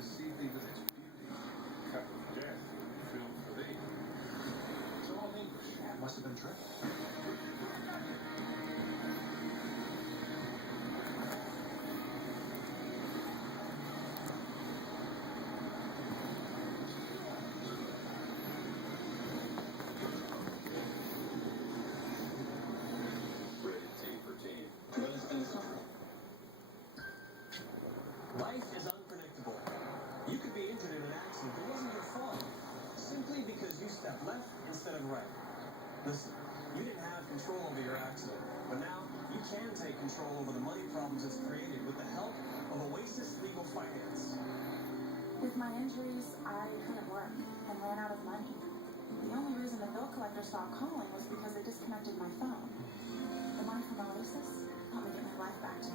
deceiving with its beauty, cut with death, filled for thee. It's all English. It must have been true. Life is unpredictable. You could be injured in an accident that wasn't your fault, simply because you stepped left instead of right. Listen, you didn't have control over your accident, but now you can take control over the money problems it's created with the help of Oasis Legal Finance. With my injuries, I couldn't work and ran out of money. The only reason the bill collector stopped calling was because it disconnected my phone. The money from Oasis helped me get my life back to